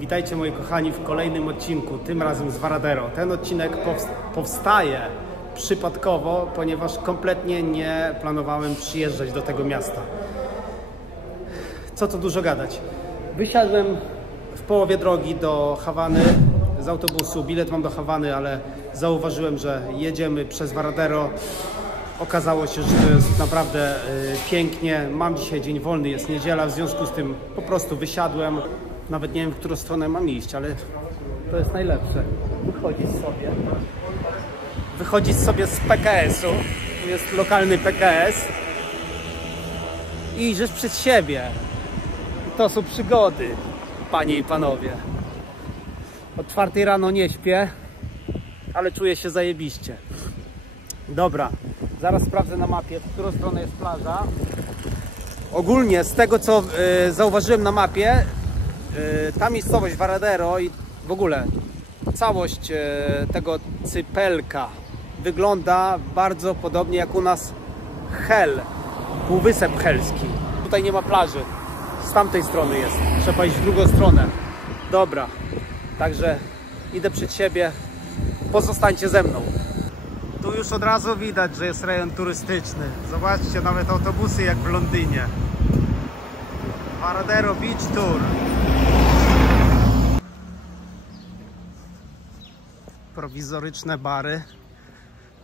Witajcie moi kochani w kolejnym odcinku, tym razem z Varadero. Ten odcinek powstaje przypadkowo, ponieważ kompletnie nie planowałem przyjeżdżać do tego miasta. Co tu dużo gadać. Wysiadłem w połowie drogi do Hawany z autobusu. Bilet mam do Hawany, ale zauważyłem, że jedziemy przez Varadero. Okazało się, że to jest naprawdę pięknie. Mam dzisiaj dzień wolny, jest niedziela, w związku z tym po prostu wysiadłem. Nawet nie wiem, w którą stronę mam iść, ale to jest najlepsze. Wychodzić sobie z PKS-u. Tu jest lokalny PKS. I idziesz przed siebie. To są przygody, panie i panowie. Od 4 rano nie śpię, ale czuję się zajebiście. Dobra, zaraz sprawdzę na mapie, w którą stronę jest plaża. Ogólnie z tego, co zauważyłem na mapie, ta miejscowość Varadero i w ogóle całość tego cypelka wygląda bardzo podobnie jak u nas Hel, Półwysep Helski. Tutaj nie ma plaży, z tamtej strony jest, trzeba iść w drugą stronę. Dobra, także idę przed siebie, pozostańcie ze mną. Tu już od razu widać, że jest rejon turystyczny. Zobaczcie, nawet autobusy jak w Londynie. Varadero Beach Tour. Prowizoryczne bary.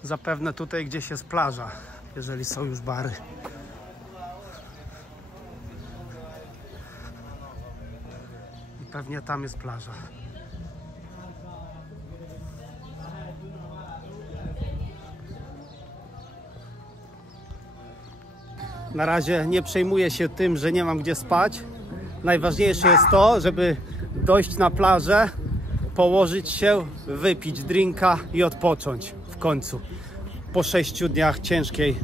Zapewne tutaj gdzieś jest plaża, jeżeli są już bary. I pewnie tam jest plaża. Na razie nie przejmuję się tym, że nie mam gdzie spać. Najważniejsze jest to, żeby dojść na plażę, położyć się, wypić drinka i odpocząć w końcu po 6 dniach ciężkiej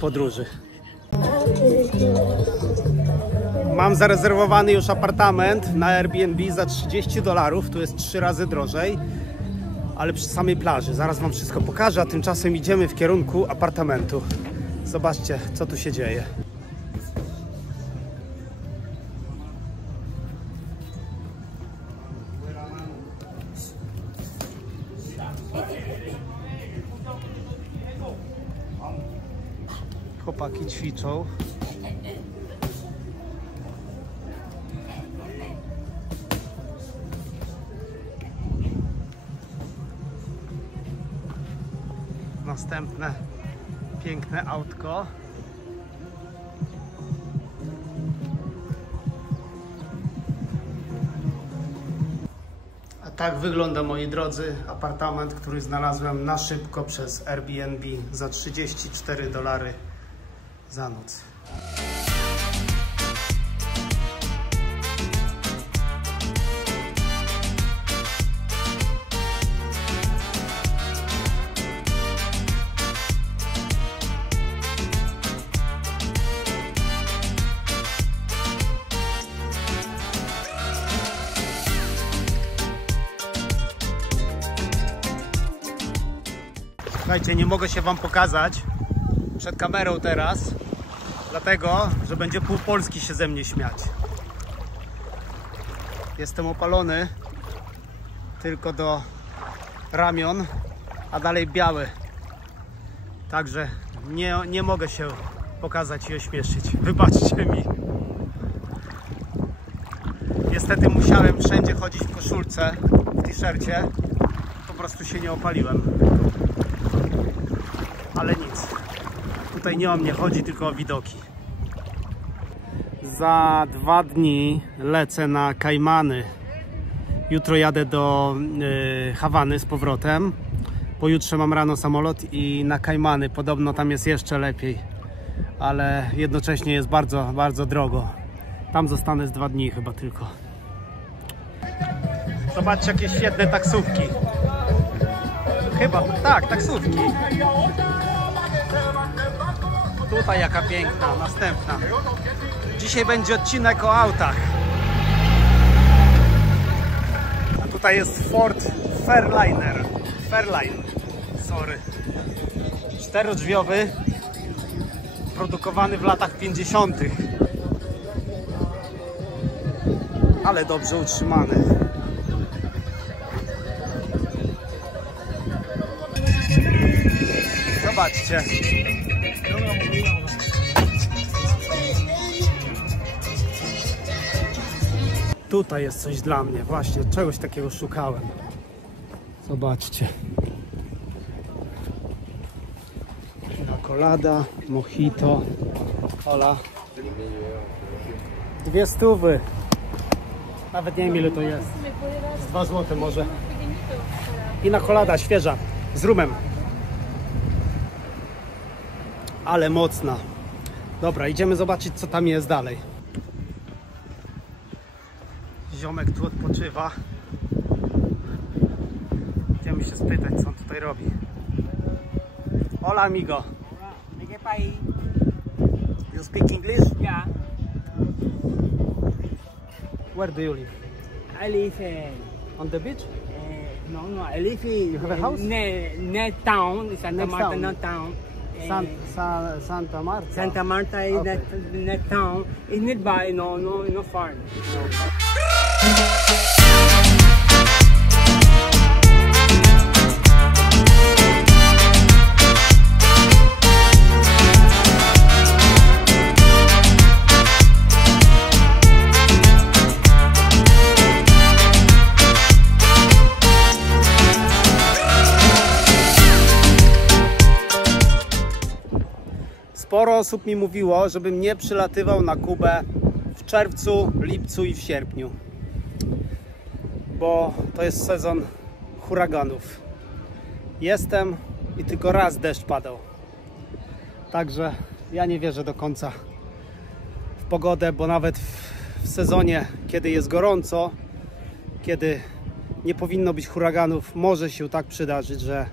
podróży. Mam zarezerwowany już apartament na Airbnb za $30. Tu jest 3 razy drożej, ale przy samej plaży. Zaraz wam wszystko pokażę, a tymczasem idziemy w kierunku apartamentu. Zobaczcie, co tu się dzieje. Chłopaki ćwiczą. Następne piękne autko. A tak wygląda, moi drodzy, apartament, który znalazłem na szybko przez Airbnb za $34 za noc. Słuchajcie, nie mogę się wam pokazać przed kamerą teraz, dlatego, że będzie pół Polski się ze mnie śmiać. Jestem opalony tylko do ramion, a dalej biały. Także nie mogę się pokazać i ośmieszyć. Wybaczcie mi. Niestety musiałem wszędzie chodzić w koszulce, w t-shircie. Po prostu się nie opaliłem. Ale nic. Tutaj nie o mnie chodzi, tylko o widoki. Za 2 dni lecę na Kajmany. Jutro jadę do Hawany z powrotem. Pojutrze mam rano samolot i na Kajmany. Podobno tam jest jeszcze lepiej. Ale jednocześnie jest bardzo, bardzo drogo. Tam zostanę z 2 dni chyba tylko. Zobaczcie, jakie świetne taksówki. Chyba, tak, taksówki. Tutaj jaka piękna, następna. Dzisiaj będzie odcinek o autach. A tutaj jest Ford Fairlane. Sorry. 4-drzwiowy. Produkowany w latach 50. ale dobrze utrzymany. Zobaczcie. Tutaj jest coś dla mnie, właśnie czegoś takiego szukałem. Zobaczcie. Pina colada, mojito, cola. 200. Nawet nie wiem ile to jest. Z 2 zł może. Pina colada świeża, z rumem. Ale mocna. Dobra, idziemy zobaczyć co tam jest dalej. Ziomek tu odpoczywa. Idziemy się spytać co on tutaj robi. Hola amigo. ¿De qué país? You speak English? Ya. Where do you live? I live On the beach? no, I live in You have a house? Net town, Santa Next Marta, town. not town. Santa Marta. Santa Marta is Okay. net town. It's nearby, no far. Sporo osób mi mówiło, żebym nie przylatywał na Kubę w czerwcu, lipcu i w sierpniu, bo to jest sezon huraganów. Jestem i tylko raz deszcz padał. Także ja nie wierzę do końca w pogodę, bo nawet w sezonie, kiedy jest gorąco, kiedy nie powinno być huraganów, może się tak przydarzyć, że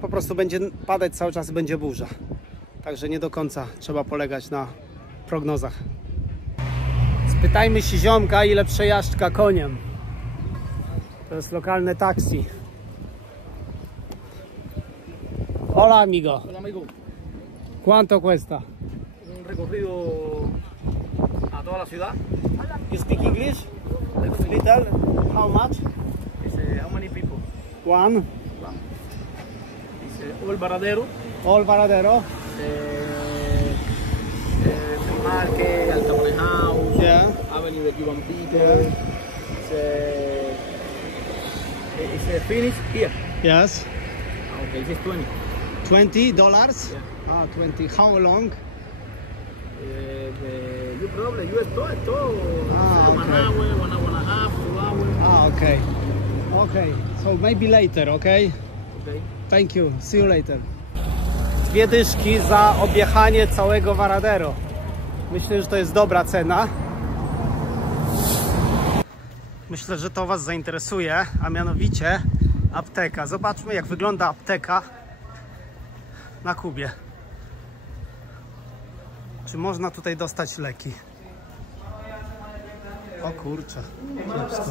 po prostu będzie padać cały czas i będzie burza. Także nie do końca trzeba polegać na prognozach. Spytajmy się ziomka, ile przejażdżka koniem. To jest lokalne taksi. Hola amigo. Hola amigo, ¿Cuánto cuesta? un recorrido a toda la ciudad. You speak English? Little? How much? How many people? One. All Varadero, All Varadero? Free Market, Altamont House, Yeah. Avenue de Cuban People. It's finished here. Yes. Okay, it's 20. $20? Yeah. Ah, 20. How long? You probably US todo. Ah, 1 okay. hour, 1 hour and a half, 2 hours. Ah, okay. Okay. So maybe later, okay? Okay. Thank you. See you later. 2 dyszki za objechanie całego Varadero. Myślę, że to jest dobra cena. Myślę, że to Was zainteresuje, a mianowicie apteka. Zobaczmy, jak wygląda apteka na Kubie. Czy można tutaj dostać leki? O kurczę, kiepsko.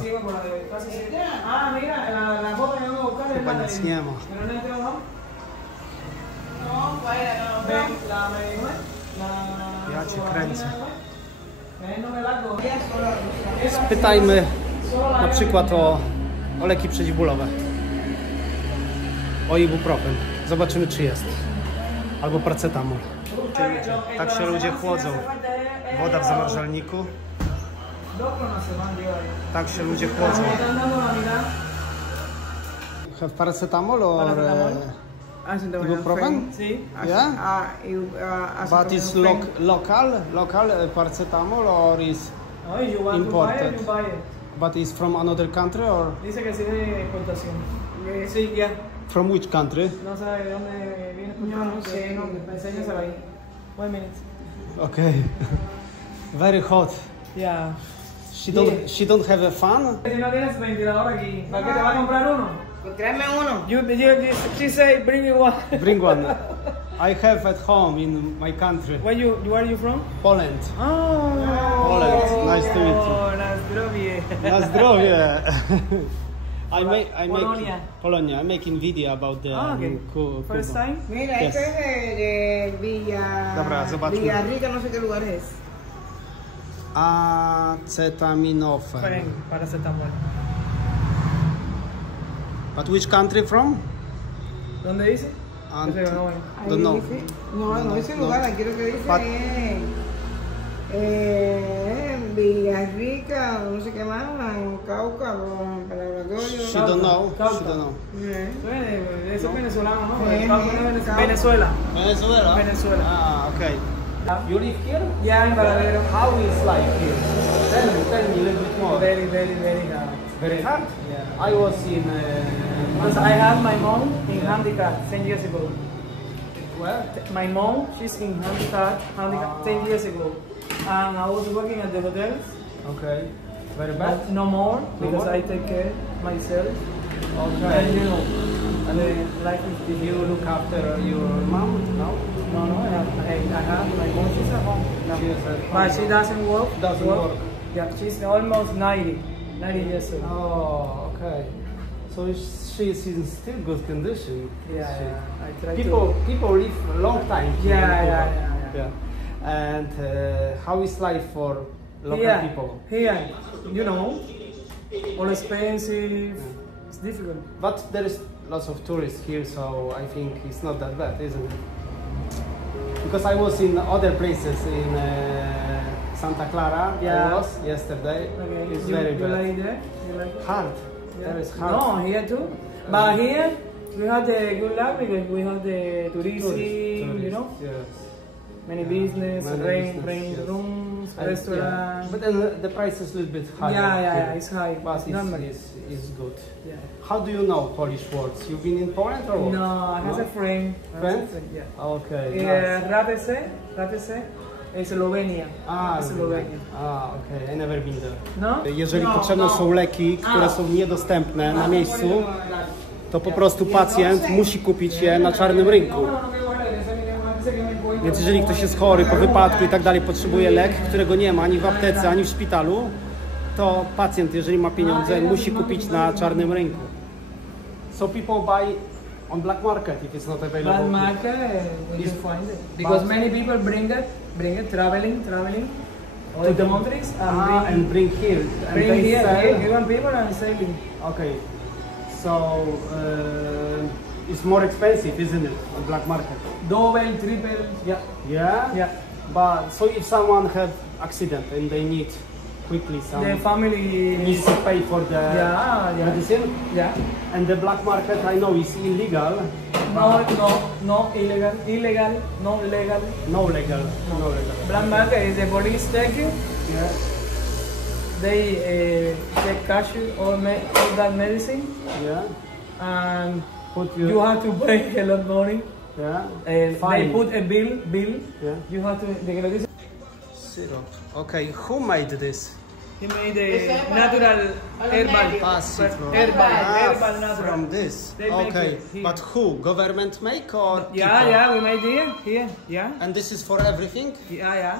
Chyba nic nie ma. Ja cię kręcę. Spytajmy na przykład o leki przeciwbólowe. O ibuprofen. Zobaczymy, czy jest. Albo paracetamol. Tak się ludzie chłodzą. Woda w zamrażalniku. Tak się ludzie chłodzą. Have paracetamol or ibuprofen? Yeah? But is local paracetamol or is imported? But is from another country or Dice que sí de exportación. Sí, ya. from which country? No sabe de dónde viene. Yo no sé, no, enséñaselo ahí. 1 minute. Okay. Very hot. Ya. She don't have a fan? Si no tienes ventilador aquí, ¿para qué te va a comprar uno? Tráeme uno. She say bring me one. Bring one. I have at home in my country. Where are you from? Poland. Oh. Poland. Nice to meet you. Na zdrowie. Na zdrowie. Polonia. Polonia. I'm making video about the Okay. Cuba. First time? Mira, Yes. este es de Villa... Dobra, zobaczmy. Villarrica, no sé qué lugar es. Acetaminophen. Fen, paracetamol. But which country from? ¿Dónde dice? Ant- Ese no, bueno. Ahí Don't know. dice, no dice no. lugar, aquí lo que dice Pat- Villarrica, no sé qué más, en Cauca, para laboratorio. She don't know. Cauca. She don't know. Bueno, eso es venezolano, ¿no? Sí, Venezuela. Venezuela. Venezuela. Venezuela? Venezuela. Ah, okay. You live here? Ya en Varadero. How is life here? Tell me a little bit more. Very, very, very hard. Very hard? Yeah. I was in... Because I had my mom in handicap 10 years ago. where? My mom, she's in handicap 10 years ago. And I was working at the hotels. Okay. Very bad? But no more, because more? I take care myself. Okay. And you know, the life is Did you difficult. look after your mom? No? No, I have my mom, she's at home. No. She is at home. But she doesn't work. Doesn't work. Yeah, she's almost 90 years old. Oh, okay. So she's in still good condition. Yeah, She- yeah, I try People live a long time here. Yeah, in yeah, Cuba. yeah. And how is life for local here, people? Here, you know, all expensive, it's difficult. But there is lots of tourists here, so I think it's not that bad, isn't it? Because I was in other places in Santa Clara. Yeah. I was yesterday. Okay, It's you, very you bad. like that? You like it? Hard. Yeah. There is hard. No, here too. But here, we have the good luck because we have the tourism, you know, Yes. many business, Many rent business, yes. rooms, And, restaurant. yeah. But then the price is a little bit higher. Yeah, here. it's high. But It's normal. it's good. Yeah. How do you know Polish words? You've been in Poland or what? No, I have a friend. Friend? Yeah. Okay. Nice. Ratese, Slovenia. Slovenia. Okay. I never been there. No? Jeżeli potrzebne są leki, które są niedostępne na miejscu, to po prostu pacjent musi kupić je na czarnym rynku. Więc jeżeli ktoś jest chory po wypadku i tak dalej, potrzebuje lek, którego nie ma ani w aptece, ani w szpitalu, to pacjent, jeżeli ma pieniądze, musi kupić na czarnym rynku. So people buy on black market if it's not available. Black market, we can find it. Because many people bring it, traveling to the countries And bring here. And bring they here, sell. given people and selling. Okay. So it's more expensive, isn't it, on black market? Double, triple, yeah. Yeah. Yeah. But so if someone have accident and they need quickly some The family needs to pay for the yeah. medicine, Yeah. and the black market I know is illegal. No illegal, no legal. No legal. Black market is the police take you, Yeah. they cash you all that medicine, Yeah. and Put you have to pay a lot of money. Yeah. And Fine. they put a bill. Yeah. You have to. They Syrup. Okay. Who made this? He made a natural herbal. Passiflor. Herbal natural. From this. They make Okay. it here. But who? Government make or people? Yeah, we made here, yeah, And this is for everything? yeah.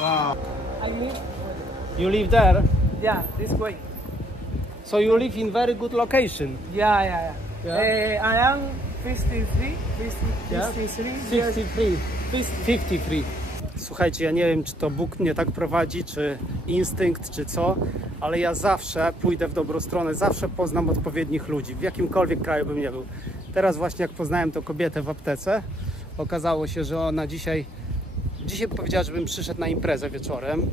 Wow. I live, You live there? yeah, this way. So you live in very good location. Yeah. Yeah. I am 53 Yeah. 53 years. 53. Słuchajcie, ja nie wiem, czy to Bóg mnie tak prowadzi, czy instynkt, czy co, ale ja zawsze pójdę w dobrą stronę, zawsze poznam odpowiednich ludzi, w jakimkolwiek kraju bym nie był. Teraz właśnie jak poznałem tą kobietę w aptece, okazało się, że ona dzisiaj powiedziała, żebym przyszedł na imprezę wieczorem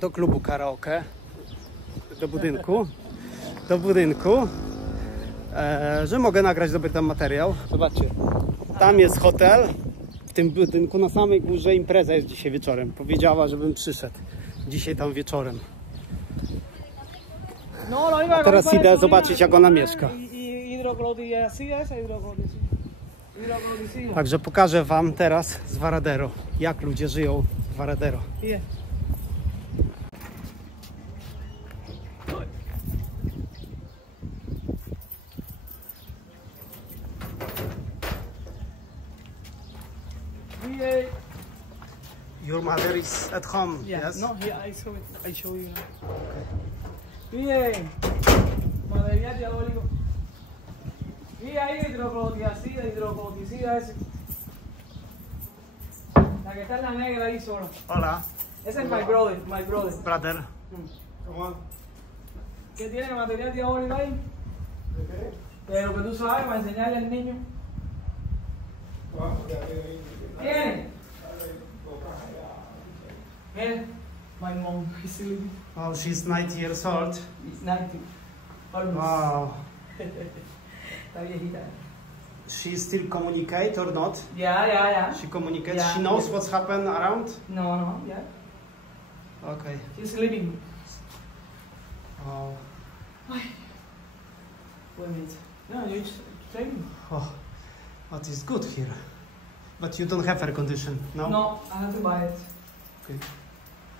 do klubu karaoke, do budynku, że mogę nagrać dobry tam materiał. Zobaczcie, tam jest hotel. W tym budynku na samej górze impreza jest dzisiaj wieczorem. Powiedziała, żebym przyszedł dzisiaj tam wieczorem. A teraz idę zobaczyć, jak ona mieszka. Także pokażę wam teraz z Varadero, jak ludzie żyją w Varadero. Your mother is at home, yes? No, here I show you. Bien. Material diabólico. Y ahí hidrocloroticida ese. La que está en la negra ahí sola. Hola. Ese es my brother, my brother. Brother. Come on. ¿Qué tiene material diabólico ahí? Pero que tú sabes, para enseñarle al niño. ¿Quién? Él. My mom. He's sleeping. Oh, she's 90 years old. He's 90. Almost. Wow. Está viejita. She still communicate or not? Yeah. She communicates. Yeah. She knows what's happened around? No, yeah. Okay. She's sleeping. Oh. Wait a minute. No, you're sleeping. Oh. What is good here? But you don't have air condition, no? No, I have to buy it. Okay.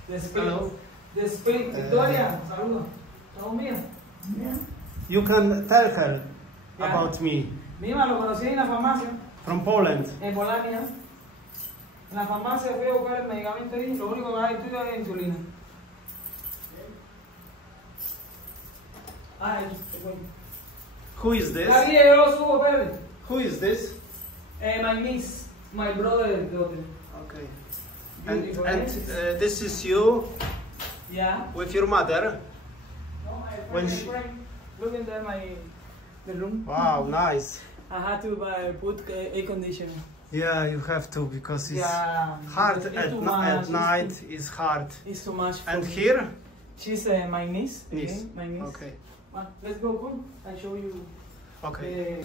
The split. Hello. The split. Victoria, saluda. ¿Todo bien? You can tell her Yeah. about me. Mima, lo conocí en la farmacia, From Poland. en Polonia. En la farmacia fui a buscar el medicamento y lo único que hay es insulina. Ah, Who is this? aquí yo lo subo, espérate. Who is this? My niece, my brother, daughter. Okay. Beautiful, And eh? this is you Yeah. with your mother. No, my When friend, she- my friend. Look in there, the room. Wow, nice. I had to put air conditioner. Yeah, you have to because it's Yeah. hard It's at, too at much. night. It's hard. It's too much. For And me. here? She's my niece. Niece. Okay, my niece. Okay. Well, let's go, come. I'll show you. Okay.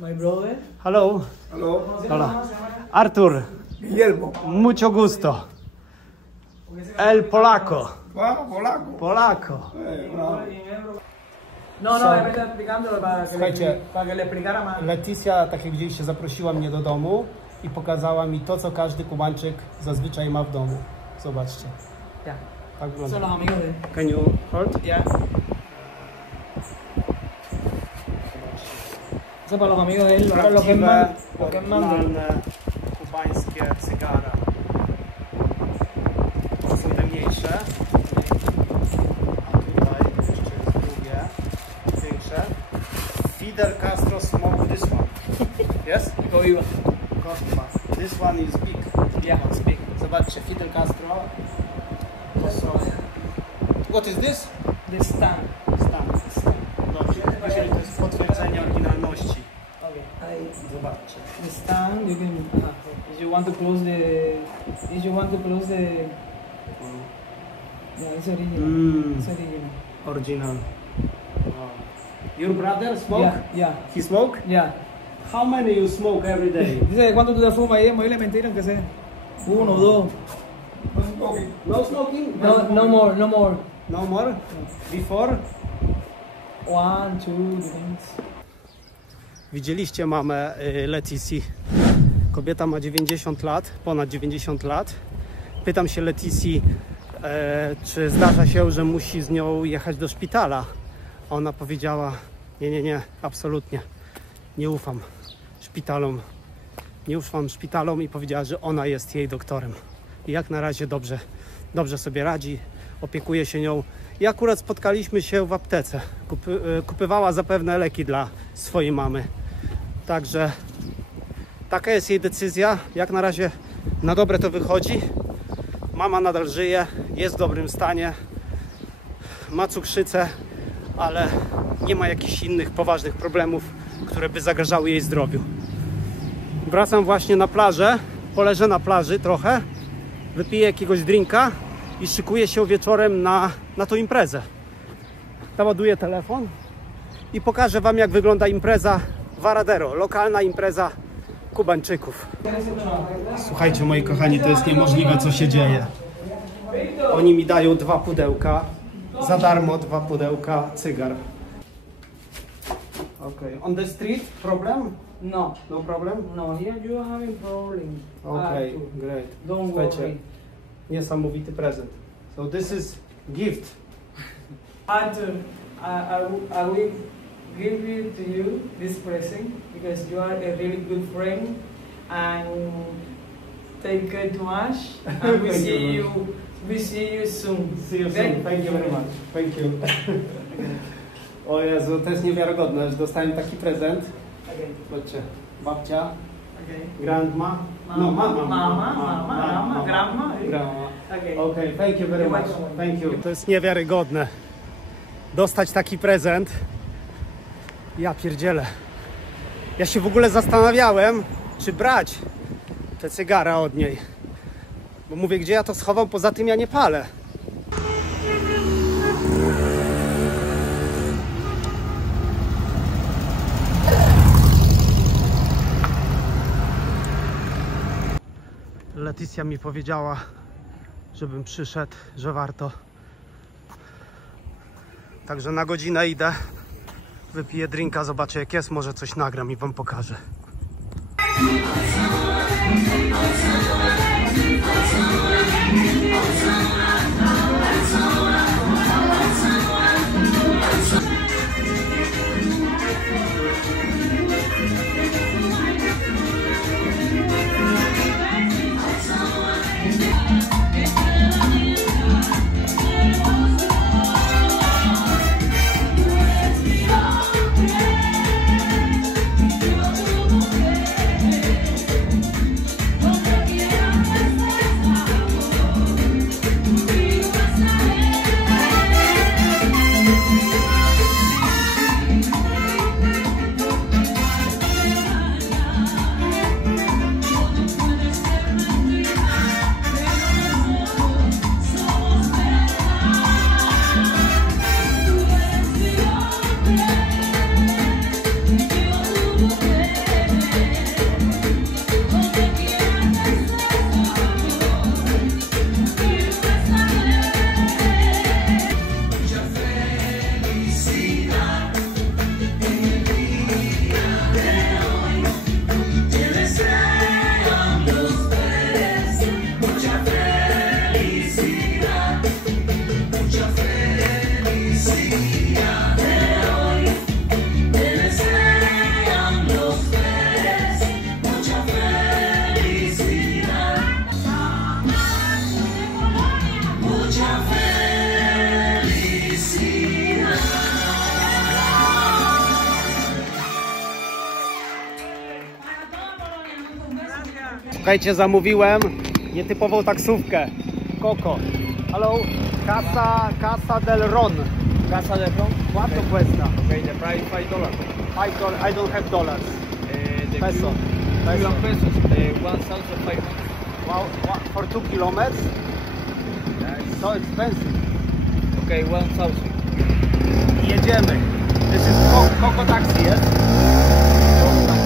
My brother. Hello. Hello. Hola. Artur. Guillermo. Mucho gusto. El Polaco. Wow, polaco. Polaco. No. No, So- me está explicando Słuchajcie. para que le explicara más. Leticia, tak jak widzieliście, zaprosiła mnie do domu i pokazała mi to, co każdy Kubańczyk zazwyczaj ma w domu. Zobaczcie. Ya. Tak Son wygląda. los amigos de él. Can you hold? Ya. Eso es para los amigos de él. Ahora lo que es más. Lo que es más. oryginalne kubańskie cygara. To są te mniejsze. A tutaj jeszcze jest drugie, większe. Fidel Castro smoked this one. Yes? Go viva. Koszma. This one is big. Ya, speak. Zobaczcie, Fidel Castro. To są... What is this? This stand. Stan. Dobrze, jeżeli to jest potwierdzenie oryginalności. Okay. Zobaczcie. The stand, you can. If you want to close the. If you want to close the. Yeah, it's original. It's original. Original. Wow. Your brother smoke? Yeah. He smoke? Yeah. How many you smoke every day? Dice, ¿cuánto tú te fumas ahí? Muy le mentira, aunque sea. Uno, dos. No smoking? No more, no more. No more? Before? 1, 2, depends. Widzieliście mamę Leticji. Kobieta ma 90 lat, ponad 90 lat. Pytam się Leticji, czy zdarza się, że musi z nią jechać do szpitala. Ona powiedziała, nie, absolutnie. Nie ufam szpitalom. Nie ufam szpitalom i powiedziała, że ona jest jej doktorem. I jak na razie dobrze sobie radzi, opiekuje się nią. I akurat spotkaliśmy się w aptece. Kupywała zapewne leki dla swojej mamy. Także taka jest jej decyzja. Jak na razie na dobre to wychodzi. Mama nadal żyje, jest w dobrym stanie. Ma cukrzycę, ale nie ma jakichś innych poważnych problemów, które by zagrażały jej zdrowiu. Wracam właśnie na plażę, poleżę na plaży trochę, wypiję jakiegoś drinka i szykuję się wieczorem na tą imprezę. Naładuję telefon i pokażę Wam, jak wygląda impreza Varadero, lokalna impreza Kubańczyków. Słuchajcie, moi kochani, to jest niemożliwe, co się dzieje. Oni mi dają 2 pudełka, za darmo 2 pudełka cygar. Okay. On the street, problem? No. No problem? No, here you are having problem. Okay, great. Don't Słuchajcie, worry. niesamowity prezent. So this is gift. Arthur, I will give you to you this present because you are a really good friend and take care to us and we see you soon. See you Okay? soon. Thank you very much. Thank you. O Jezu, to jest niewiarygodne, że dostałem taki prezent. Okay. Zobaczcie, babcia Okay. Grandma? Mama, No, mama. Grandma. Grandma. Okay. Okay, thank you very You're much. welcome. Thank you. To jest niewiarygodne. Dostać taki prezent. Ja pierdzielę. Ja się w ogóle zastanawiałem, czy brać te cygara od niej. Bo mówię, gdzie ja to schowam, poza tym ja nie palę. Leticia mi powiedziała, żebym przyszedł, że warto. Także na godzinę idę, wypiję drinka, zobaczę jak jest, może coś nagram i wam pokażę. Słuchajcie, zamówiłem nietypową taksówkę. Coco. Hello, Casa del Ron. Casa de Ron. ¿Cuánto cuesta? Okay, the price $5. $5. I don't have dollars. The Peso. Cuban pesos, 1,500. Wow, for 2 kilometers? It's so expensive. Okay, 1,000. Jedziemy. This is Coco Taxi, yes? Dobra.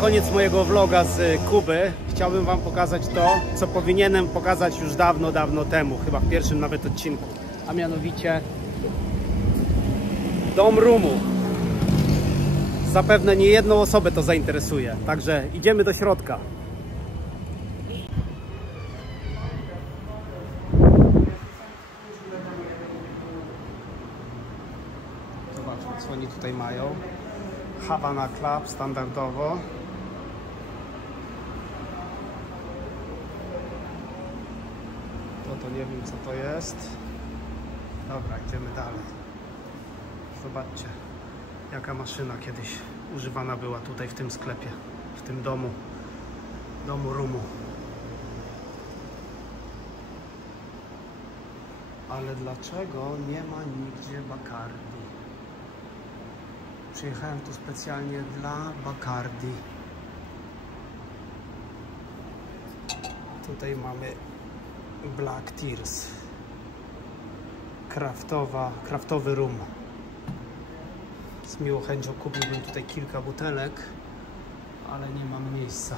Koniec mojego vloga z Kuby. Chciałbym wam pokazać to, co powinienem pokazać już dawno temu, chyba w pierwszym nawet odcinku, a mianowicie dom Rumu. Zapewne nie jedną osobę to zainteresuje, także idziemy do środka. Zobaczmy, co oni tutaj mają. Havana Club standardowo. To nie wiem, co to jest. Dobra, idziemy dalej. Zobaczcie, jaka maszyna kiedyś używana była tutaj w tym sklepie, w tym domu Rumu. Ale dlaczego nie ma nigdzie Bacardi? Przyjechałem tu specjalnie dla Bacardi. Tutaj mamy Black Tears. Kraftowy rum. Z miłą chęcią kupiłbym tutaj kilka butelek. ale nie mam miejsca.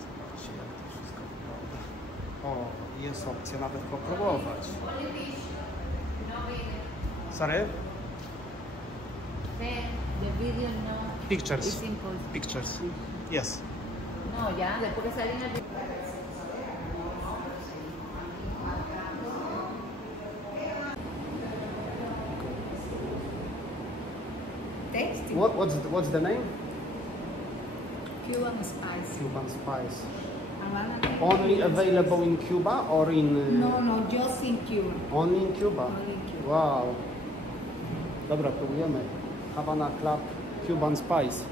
Zobaczcie, jak to wszystko wygląda. O, jest opcja nawet popróbować. Sorry? The video no. Pictures. It's impossible. Pictures. Yes. No, ya, después que salí en el... Tasty. What's the name? Cuban spice. Cuban spice. Havana. Only available in Cuba or in... No, just in Cuba. Only in Cuba? Only in Cuba. Wow. Dobra, próbujemy. Havana Club Cuban Spice.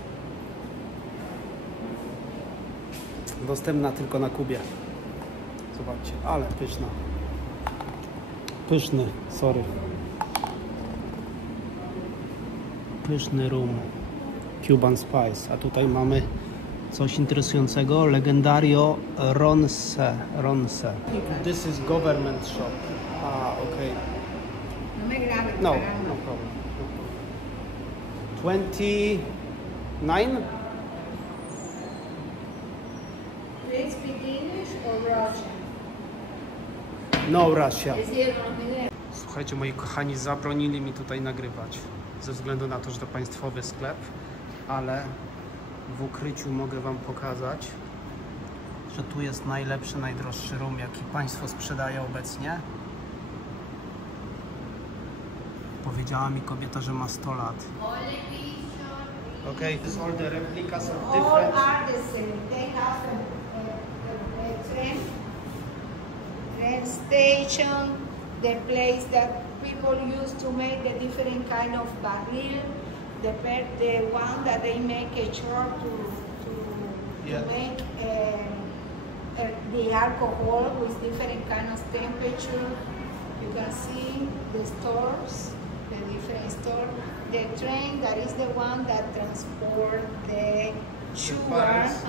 Dostępna tylko na Kubie. Zobaczcie, ale pyszna. Pyszny, sorry. Pyszny rum. Cuban Spice. A tutaj mamy coś interesującego. Legendario Ronce. This is government shop. Okay. No me grabes. No, caramba. no problem. 29? Do you speak English or Russian? No Russia. Es decir, no me... Słuchajcie, moi kochani, zabronili mi tutaj nagrywać ze względu na to, że to państwowy sklep, ale w ukryciu mogę wam pokazać, że tu jest najlepszy, najdroższy rum, jaki państwo sprzedaje obecnie. Powiedziała mi kobieta, że ma 100 lat. Okay, this all the replicas of All different... are the same. They have train station, the place that people use to make the different kind of barril, the one that they make a chart Yeah. to make the alcohol with different kind of temperature. You can see the stores, the different store. The train, that is the one that transport the sugar. barrels?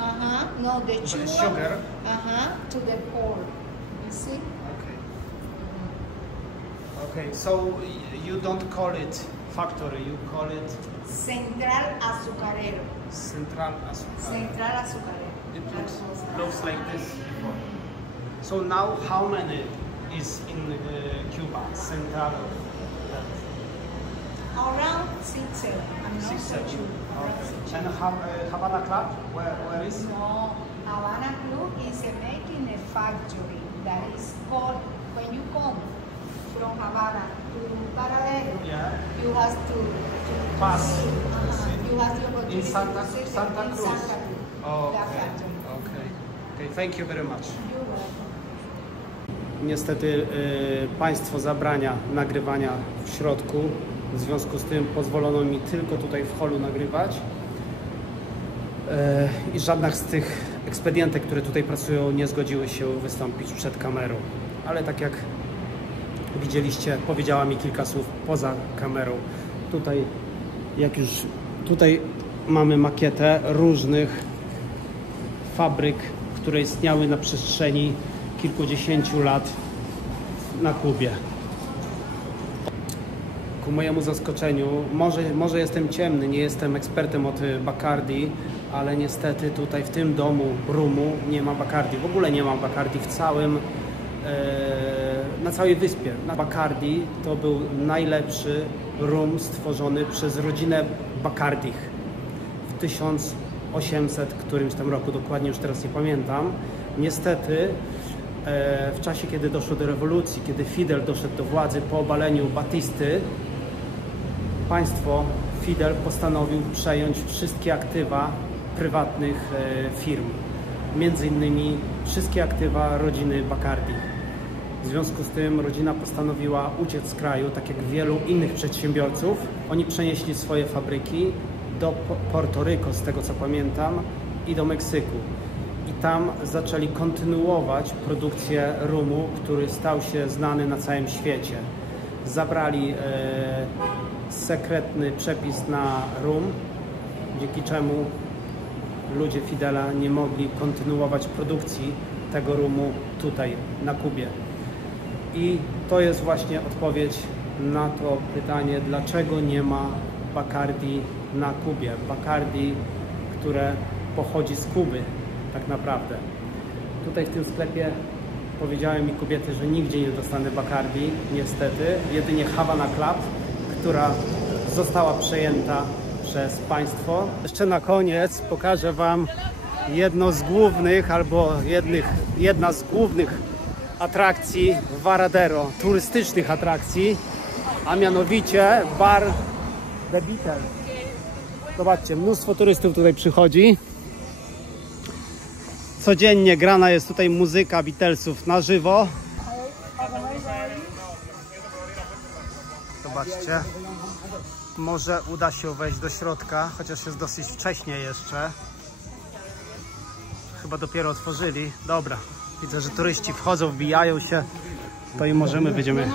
No, the The sugar. sugar? To the port. You see? Okay. Okay, so you don't call it factory, you call it Central Azucarero. Central Azúcar. Central Azucarero. It looks like this. So now how many is in Cuba? Central? Around 6, 7. I'm not 6, so 7. sure. Around Okay. 6, And Havana Club, where is? No, Havana Club is making a factory that is called, when you come from Havana to Paradero, Yeah. you have to Pass. see, you have the opportunity In Santa to see the- Santa in Cruz. Santa Cruz, Oh, that okay. factory. Okay. Okay. Thank you very much. You're welcome. Niestety państwo zabrania nagrywania w środku. W związku z tym pozwolono mi tylko tutaj w holu nagrywać. I żadna z tych ekspedientek, które tutaj pracują, nie zgodziły się wystąpić przed kamerą. Ale tak jak widzieliście, powiedziała mi kilka słów poza kamerą. Tutaj mamy makietę różnych fabryk, które istniały na przestrzeni kilkudziesięciu lat na Kubie. Ku mojemu zaskoczeniu, może jestem ciemny, nie jestem ekspertem od Bacardi, ale niestety tutaj w tym domu rumu nie ma Bacardi. W ogóle nie ma Bacardi na całej wyspie. Bacardi to był najlepszy rum stworzony przez rodzinę Bacardich w 1800 którymś tam roku, dokładnie już teraz nie pamiętam. Niestety w czasie, kiedy doszło do rewolucji, kiedy Fidel doszedł do władzy po obaleniu Batisty, Fidel postanowił przejąć wszystkie aktywa prywatnych firm, między innymi wszystkie aktywa rodziny Bacardi. W związku z tym rodzina postanowiła uciec z kraju, tak jak wielu innych przedsiębiorców. Oni przenieśli swoje fabryki do Puerto Rico, z tego co pamiętam, i do Meksyku. I tam zaczęli kontynuować produkcję rumu, który stał się znany na całym świecie. Zabrali sekretny przepis na rum, dzięki czemu ludzie Fidela nie mogli kontynuować produkcji tego rumu tutaj, na Kubie. I to jest właśnie odpowiedź na to pytanie, dlaczego nie ma Bacardi na Kubie. Bacardi, które pochodzi z Kuby, tak naprawdę. Tutaj w tym sklepie powiedziały mi kobiety, że nigdzie nie dostanę Bacardi, niestety. Jedynie Havana Club, która została przejęta przez państwo. Jeszcze na koniec pokażę Wam jedno z głównych, albo jedna z głównych atrakcji w Varadero, turystycznych atrakcji, a mianowicie bar The Beatles. Zobaczcie, mnóstwo turystów tutaj przychodzi. Codziennie grana jest tutaj muzyka Beatlesów na żywo. Zobaczcie. Może uda się wejść do środka, chociaż jest dosyć wcześnie jeszcze. Chyba dopiero otworzyli. Dobra, widzę, że turyści wchodzą, wbijają się. To i możemy, będziemy.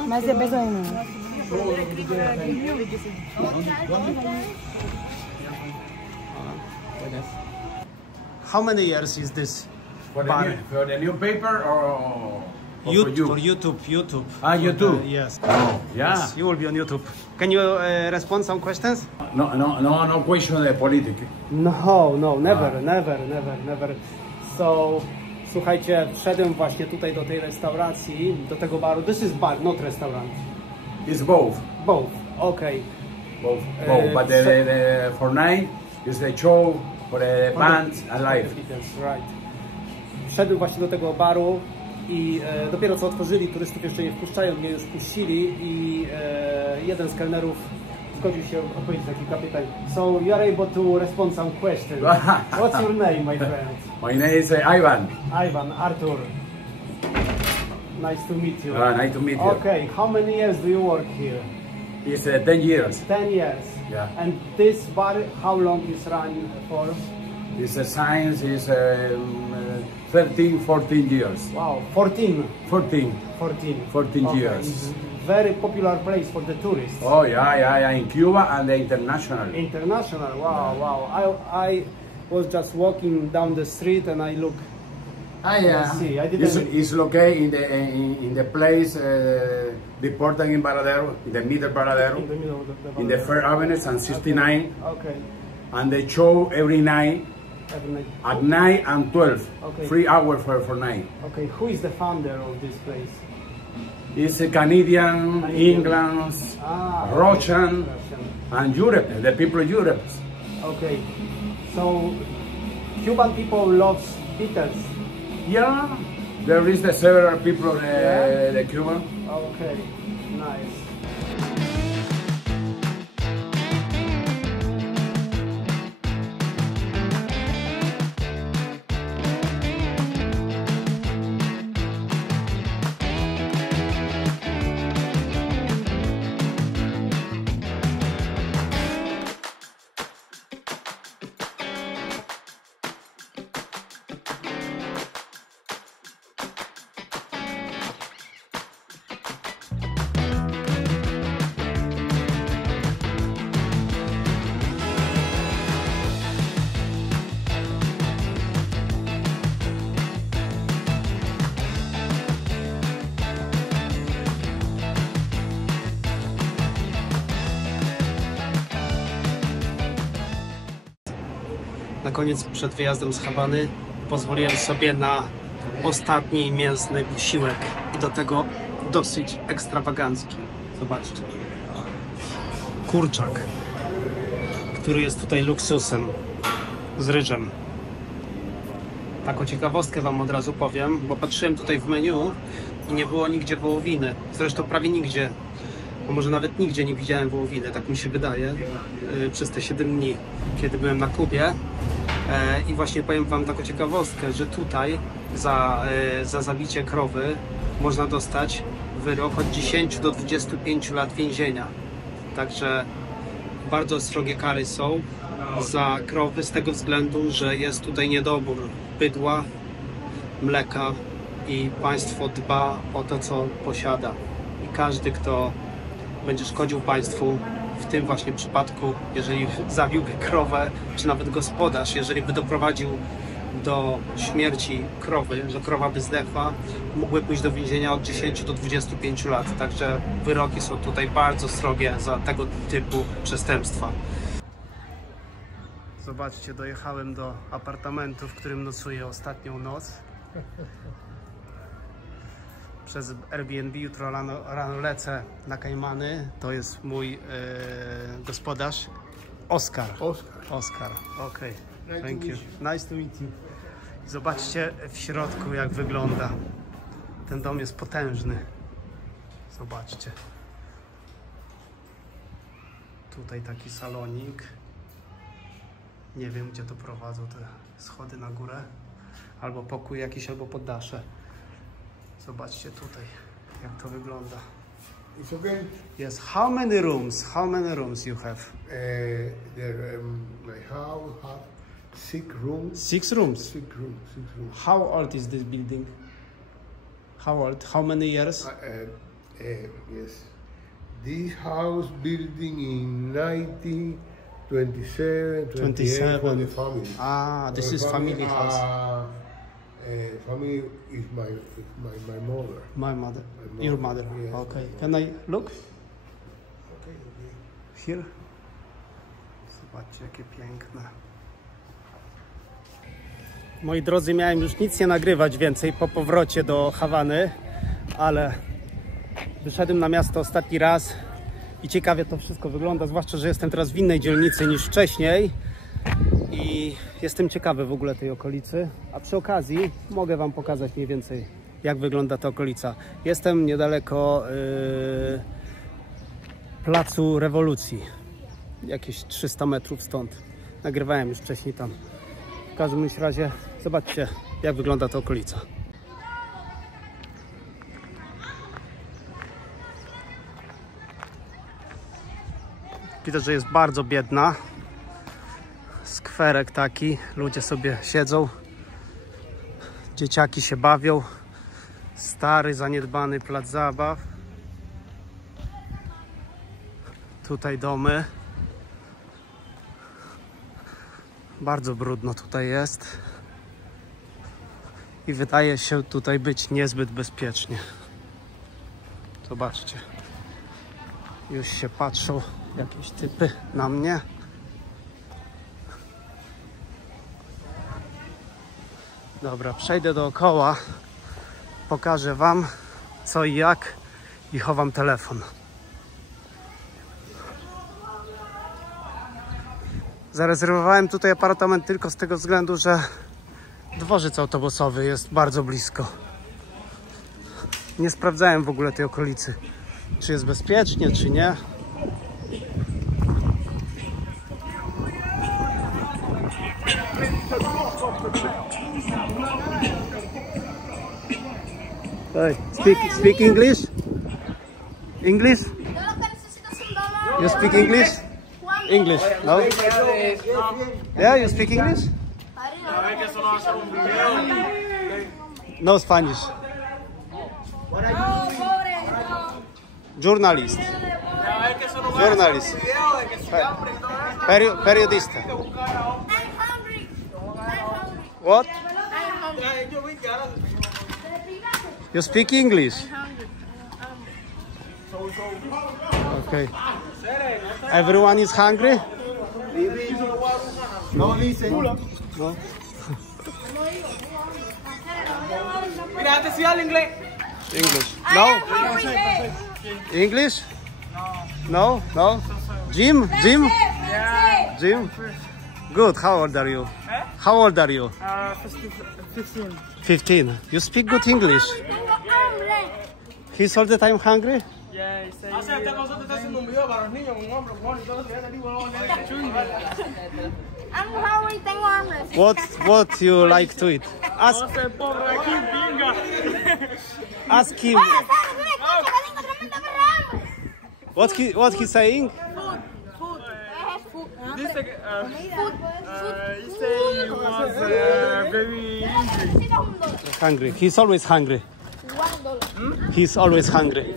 How many years is this bar? For the newspaper or for you? For YouTube. Ah, YouTube? Yes. Oh, yeah. Yes, you will be on YouTube. Can you respond some questions? No question the politics. No, never. So, słuchajcie, wszedłem właśnie tutaj do tej restauracji, do tego baru. This is bar, not restaurant. It's both. Both, okay. Both. But for night is the show for the bands and live. Right. Wszedłem właśnie do tego baru i dopiero co otworzyli, turystów jeszcze nie wpuszczają, mnie już puścili i jeden z kelnerów zgodził się odpowiedzieć na kilka pytań. So you are able to respond some questions. What's your name, my friend? My name is Ivan. Ivan, Artur. Nice to meet you. Nice to meet you. Okay, how many years do you work here? It's 10 years. 10 years. Yeah. And this bar, how long is running for? It's a science is 13, 14 years. Wow, 14. 14 Okay. years. It's very popular place for the tourists. Oh yeah, in Cuba and the international. International, wow. I was just walking down the street and I look. Yeah. See, I didn't. It's located in the place deported in Varadero, in the middle Varadero, In the middle of the in the Fair Avenue and 69, Okay. and they show every night Every night. at 9 and 12, Okay. 3 hours for night. Okay, who is the founder of this place? It's a Canadian, England, Russian, and Europe, the people of Europe. Okay, so Cuban people loves Beatles. Yeah, there is the several people of the Cuban. Okay, nice. Na koniec przed wyjazdem z Hawany pozwoliłem sobie na ostatni mięsny posiłek i do tego dosyć ekstrawagancki. Zobaczcie. Kurczak, który jest tutaj luksusem z ryżem. Taką ciekawostkę Wam od razu powiem, bo patrzyłem tutaj w menu i nie było nigdzie wołowiny. Zresztą prawie nigdzie, bo może nawet nigdzie nie widziałem wołowiny, tak mi się wydaje, przez te 7 dni, kiedy byłem na Kubie. I właśnie powiem Wam taką ciekawostkę, że tutaj za zabicie krowy można dostać wyrok od 10 do 25 lat więzienia. Także bardzo srogie kary są za krowy z tego względu, że jest tutaj niedobór bydła, mleka i państwo dba o to, co posiada. I każdy, kto będzie szkodził państwu, w tym właśnie przypadku, jeżeli zabiłby krowę, czy nawet gospodarz, jeżeli by doprowadził do śmierci krowy, że krowa by zdechła, mógłby pójść do więzienia od 10 do 25 lat. Także wyroki są tutaj bardzo srogie za tego typu przestępstwa. Zobaczcie, dojechałem do apartamentu, w którym nocuję ostatnią noc. Przez Airbnb jutro rano lecę na Kajmany. To jest mój gospodarz Oskar. Oskar, okej. Thank you. Nice to meet you. Zobaczcie w środku, jak wygląda. Ten dom jest potężny. Zobaczcie. Tutaj taki salonik. Nie wiem, gdzie to prowadzą te schody na górę. Albo pokój jakiś, albo poddasze. Zobaczcie tutaj, jak to wygląda. It's okay. Yes. How many rooms? How many rooms you have? My house has 6 rooms. 6 rooms. 6 rooms. 6 rooms. How old is this building? How old? How many years? Yes. This house building in 1927, 28 for the family. Ah, this is family house. Family is my mother. My mother. Your mother. Yes. Okay. Can I look? Okay. Here. Zobaczcie, jakie piękne. Moi drodzy, miałem już nic nie nagrywać więcej po powrocie do Hawany, ale wyszedłem na miasto ostatni raz i ciekawie to wszystko wygląda, zwłaszcza, że jestem teraz w innej dzielnicy niż wcześniej i jestem ciekawy w ogóle tej okolicy, a przy okazji mogę wam pokazać mniej więcej, jak wygląda ta okolica. Jestem niedaleko Placu Rewolucji, jakieś 300 metrów stąd. Nagrywałem już wcześniej tam. W każdym razie zobaczcie, jak wygląda ta okolica. Widać, że jest bardzo biedna. Skwerek taki, ludzie sobie siedzą. Dzieciaki się bawią. Stary, zaniedbany plac zabaw. Tutaj domy. Bardzo brudno tutaj jest. I wydaje się tutaj być niezbyt bezpiecznie. Zobaczcie. Już się patrzą jakieś typy na mnie. Dobra, przejdę dookoła. Pokażę wam co i jak i chowam telefon. Zarezerwowałem tutaj apartament tylko z tego względu, że dworzec autobusowy jest bardzo blisko. Nie sprawdzałem w ogóle tej okolicy, czy jest bezpiecznie, czy nie. Hey, speak English? English? You speak English? English, no? Yeah, you speak English? No Spanish. Journalist. Journalist. Periodista. What? You speak English? Okay. Everyone is hungry? No, listen. No. English. No? English? No? No? Jim? Jim? Jim? Good. How old are you? How old are you? 15. 15. You speak good English. He's all the time hungry? Yeah, he said I'm hungry, tengo hambre. What you like to eat? Ask him. What he saying? he said he was very hungry. Hungry. He's always hungry. He's always hungry.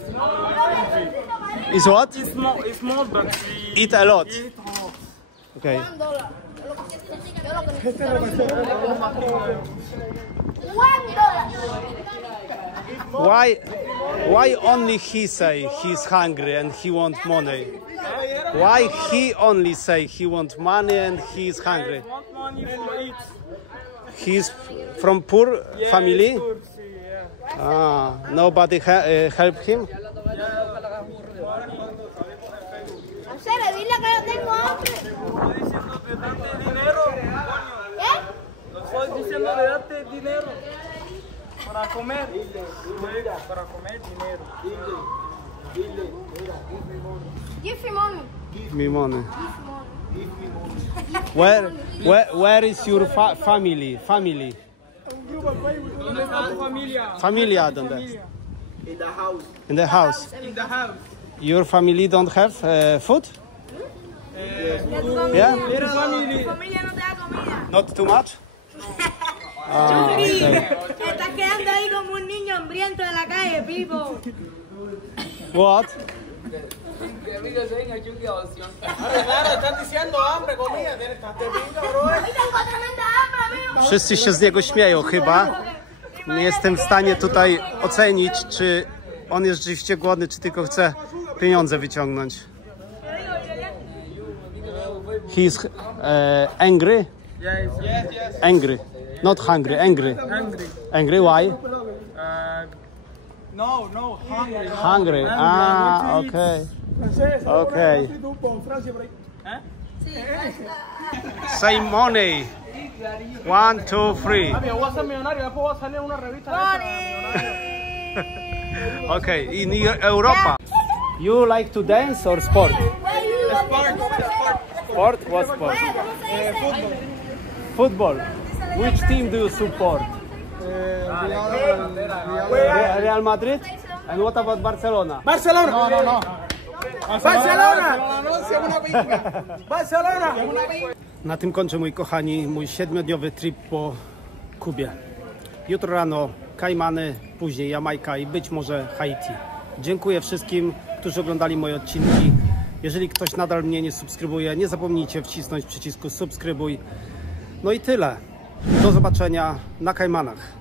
Is what? It's more but he Eat a lot. eat a lot. Okay. $1. $1. Why only he say he's hungry and he want money? Why he only say he want money and he is hungry? He's from poor family? Ah, nobody help him? Marcela, dile que yo tengo hambre. Estoy diciendo de darte dinero para comer. Para comer dinero. Give me money. Give me money. Where is your family? Family. ¿Dónde está tu familia? Familia, ¿dónde? In the house. In the house. In the house. Your family don't have food? Yeah? Mira, family. Familia no te da comida. Not too much? Ah, okay. Estás quedando ahí como un niño hambriento de la calle, Pipo. What? Claro, están diciendo hambre, comida. Estás de pinga, bro. Ahí tengo tremenda hambre, amigo. Wszyscy się z niego śmieją chyba. Nie jestem w stanie tutaj ocenić, czy on jest rzeczywiście głodny, czy tylko chce pieniądze wyciągnąć. He is angry? Yes. Angry. Not hungry, angry. Hungry. Angry, why? No, hungry. Hungry. Ah, okay. Okay. Say money. 1, 2, 3. Voy a ser millonario, después voy a salir en una revista. Okay, in Europa. You like to dance or sport? Sport? What sport? Football. Which team do you support? Real Madrid? And what about Barcelona? Barcelona. No. Barcelona. Barcelona. Na tym kończę, moi kochani, mój 7-dniowy trip po Kubie. Jutro rano Kajmany, później Jamajka i być może Haiti. Dziękuję wszystkim, którzy oglądali moje odcinki. Jeżeli ktoś nadal mnie nie subskrybuje, nie zapomnijcie wcisnąć przycisku subskrybuj. No i tyle. Do zobaczenia na Kajmanach.